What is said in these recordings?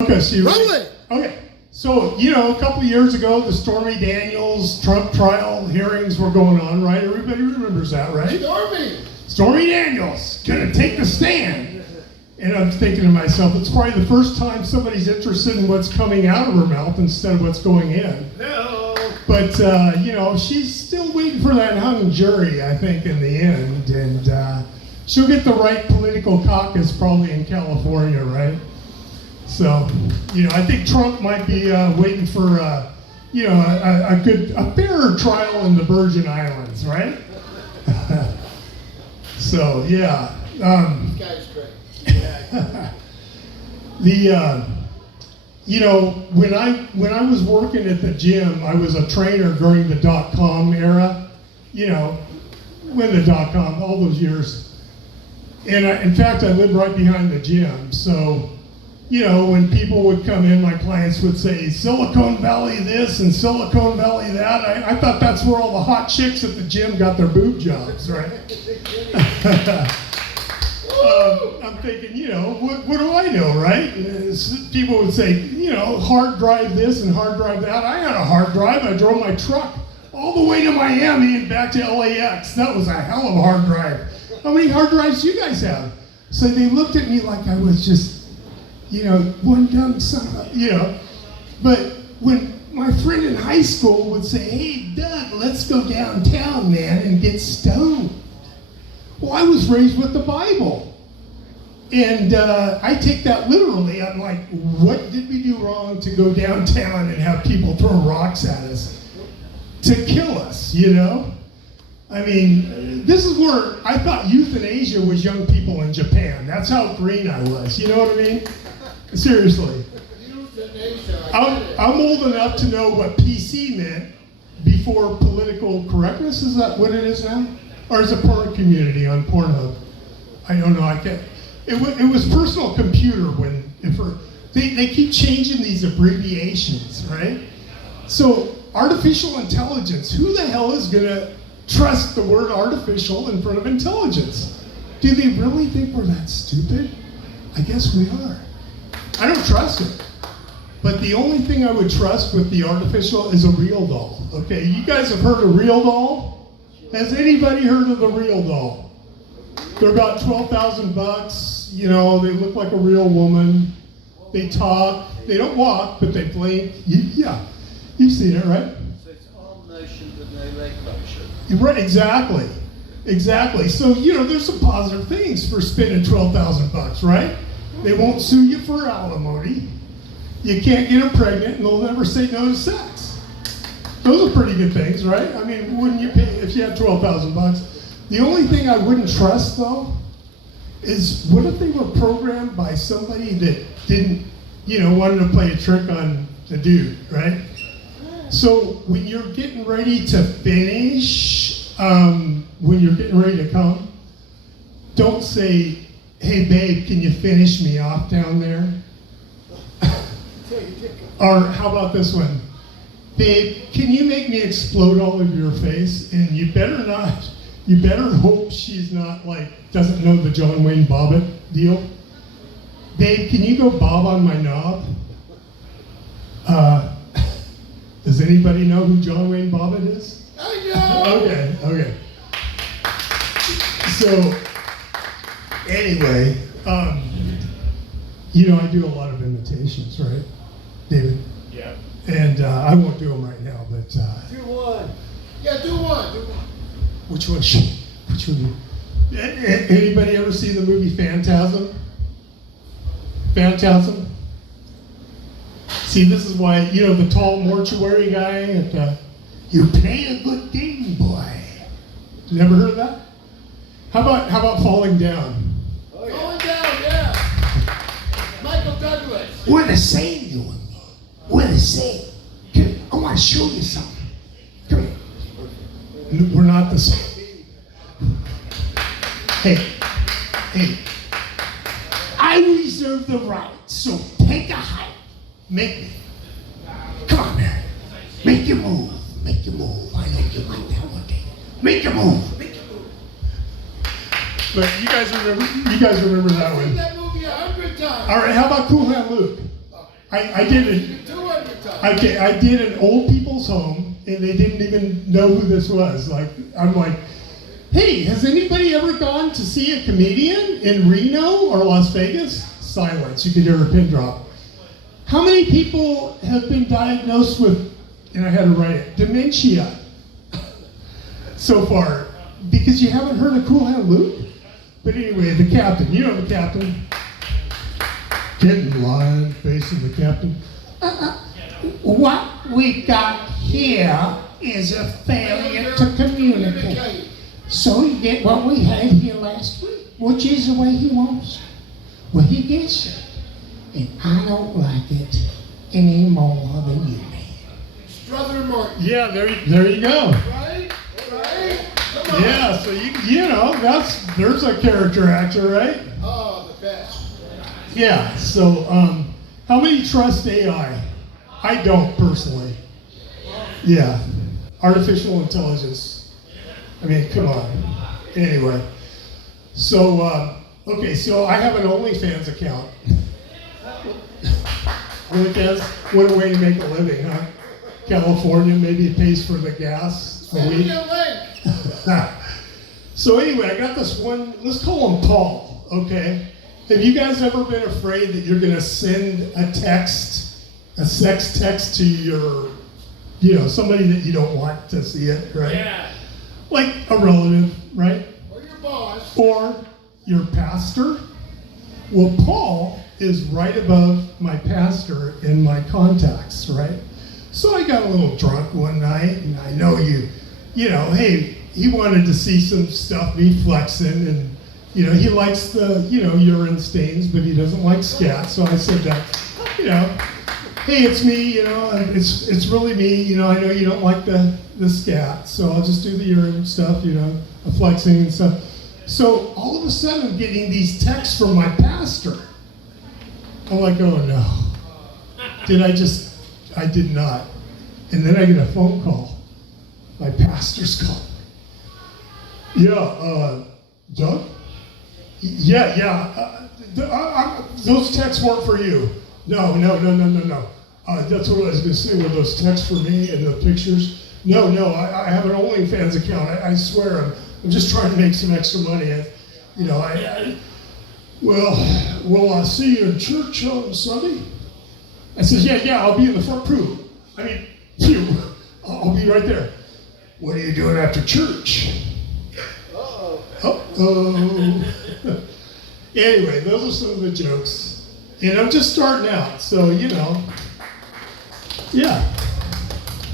Okay, so Rolling. Okay, so a couple of years ago, the Stormy Daniels Trump trial hearings were going on, right? Everybody remembers that, right? Stormy Daniels gonna take the stand, and I'm thinking to myself, it's probably the first time somebody's interested in what's coming out of her mouth instead of what's going in. No. But she's still waiting for that hung jury, I think, in the end, and she'll get the right political caucus probably in California, right? So, I think Trump might be waiting for, a fairer trial in the Virgin Islands, right? So, yeah. This guy's great. When I was working at the gym, I was a trainer during the .com era. When the .com, all those years. And in fact, I lived right behind the gym, so. When people would come in, my clients would say, Silicon Valley this and Silicon Valley that. I thought that's where all the hot chicks at the gym got their boob jobs, right? I'm thinking, what do I know, right? People would say, hard drive this and hard drive that. I had a hard drive. I drove my truck all the way to Miami and back to LAX. That was a hell of a hard drive. How many hard drives do you guys have? So they looked at me like I was just one dumb son of a, But when my friend in high school would say, hey, Doug, let's go downtown, man, and get stoned. Well, I was raised with the Bible. And I take that literally. I'm like, what did we do wrong to go downtown and have people throw rocks at us to kill us, I mean, this is where I thought euthanasia was young people in Japan. That's how green I was, you know what I mean? Seriously. I'm old enough to know what PC meant before political correctness. Is that what it is now? Or is it porn community on Pornhub? I don't know. I can't. It was personal computer they keep changing these abbreviations, right? So artificial intelligence. Who the hell is gonna trust the word artificial in front of intelligence? Do they really think we're that stupid? I guess we are. I don't trust it. But the only thing I would trust with the artificial is a real doll. Okay, you guys have heard of real doll? Has anybody heard of the real doll? They're about $12,000. They look like a real woman. They talk. They don't walk, but they blink. Yeah, you've seen it, right? So it's arm motion but no leg motion. Right, exactly. So there's some positive things for spending $12,000, right? They won't sue you for alimony. You can't get them pregnant, and they'll never say no to sex. Those are pretty good things, right? I mean, wouldn't you pay if you had $12,000? The only thing I wouldn't trust, though, is what if they were programmed by somebody that didn't, wanted to play a trick on the dude, right? So when you're getting ready to finish, when you're getting ready to come, don't say, hey babe, can you finish me off down there? Or how about this one? Babe, can you make me explode all over your face? And you better hope she's not doesn't know the John Wayne Bobbitt deal. Babe, can you go bob on my knob? Does anybody know who John Wayne Bobbitt is? I know! Okay. So, anyway, I do a lot of imitations, right, David? Yeah. And I won't do them right now, but... Do one. Yeah, do one. Which one? Anybody ever see the movie Phantasm? Phantasm? See, this is why, the tall mortuary guy you play a good game, boy. Never heard of that? How about falling down? Oh, yeah. Falling down, yeah. Michael Douglas. We're the same, you and me. We're the same. I want to show you something. Come here. We're not the same. Hey. I reserve the right, so take a hike. Make me. Come on, man. Make your move. Make your move. I know you like that one day. Make your move. Make your move. But you guys remember that I've seen one. that movie 100 times. All right, how about Cool Hand Luke? I did it. You're too undertied. Okay, I did an old people's home, and they didn't even know who this was. Like, I'm like, hey, has anybody ever gone to see a comedian in Reno or Las Vegas? Silence. You could hear a pin drop. How many people have been diagnosed with, and I had to write it, dementia so far? Because you haven't heard of Cool Hand Luke? But anyway, the captain. You know the captain. Get in line, facing the captain. What we got here is a failure to communicate. So you get what we had here last week, which is the way he wants. Well, he gets it, and I don't like it any more than you, man. Strother Martin. Yeah, there you go. Right? Right? Come on. Yeah, so you know, there's a character actor, right? Oh, the best. Yeah, so how many trust AI? I don't personally. Yeah, artificial intelligence. I mean, come on. Anyway, so okay, so I have an OnlyFans account. OnlyFans, what a way to make a living, huh? California, maybe it pays for the gas a Send week. me a link. So anyway, I got this one, let's call him Paul, okay? Have you guys ever been afraid that you're gonna send a sex text to your, somebody that you don't want to see it, right? Yeah. Like a relative, right? Or your boss. Or your pastor. Well, Paul is right above my pastor in my contacts, right? So I got a little drunk one night, and I know hey, he wanted to see some stuff, me flexing, and he likes the, urine stains, but he doesn't like scat. So I said that, hey, it's me, it's really me, I know you don't like the scat, so I'll just do the urine stuff, the flexing and stuff. So all of a sudden I'm getting these texts from my pastor. I'm like, oh no. I did not. And then I get a phone call. My pastor's call. Yeah, Doug? Yeah. Those texts weren't for you. No. That's what I was going to say. Were those texts for me and the pictures? No. I have an OnlyFans account. I swear, I'm just trying to make some extra money. Will I see you in church on Sunday? I said, yeah. I'll be in the front pew. I'll be right there. What are you doing after church? Uh-oh. Anyway, those are some of the jokes. And I'm just starting out, so, yeah.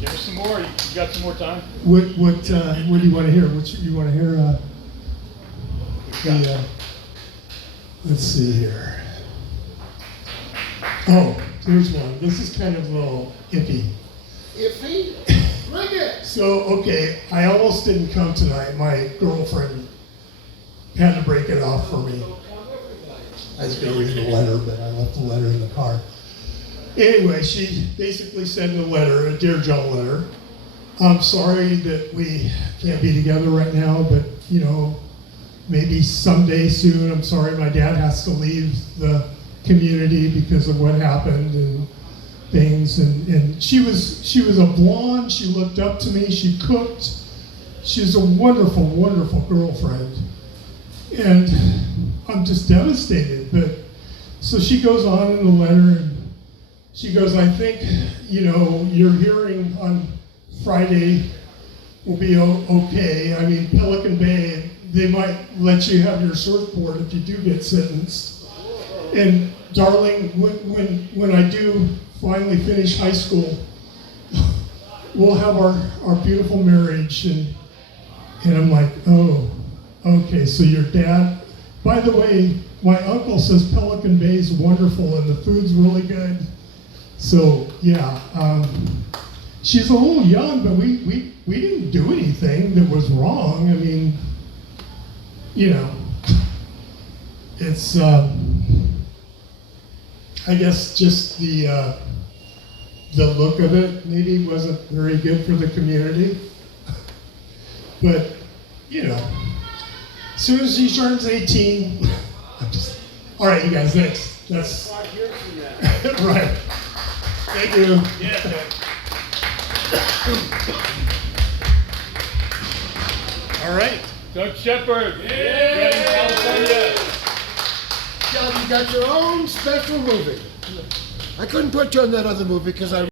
Give us some more. You got some more time? What do you want to hear? You want to hear? Let's see here. Oh, here's one. This is kind of a little iffy. Iffy? Bring it. So, okay, I almost didn't come tonight. My girlfriend had to break it off for me. I was going to read the letter, but I left the letter in the car. Anyway, she basically said in the letter, a Dear John letter, I'm sorry that we can't be together right now, but, maybe someday soon. I'm sorry my dad has to leave the community because of what happened and things. And she was a blonde. She looked up to me. She cooked. She's a wonderful, wonderful girlfriend. And I'm just devastated. But so she goes on in the letter, and she goes, I think, your hearing on Friday will be okay. I mean, Pelican Bay, they might let you have your surfboard if you do get sentenced. And darling, when I do finally finish high school, we'll have our beautiful marriage. And I'm like, oh, okay, so your dad, by the way, my uncle says Pelican Bay is wonderful and the food's really good. So yeah, she's a little young, but we didn't do anything that was wrong. I mean, it's I guess just the look of it maybe wasn't very good for the community. But as soon as he turns 18, all right, you guys, that's 5 years from now. right. Thank you. Yeah, Coach. All right. Coach Shepard. Ready, California. John, you got your own special movie. I couldn't put you on that other movie because I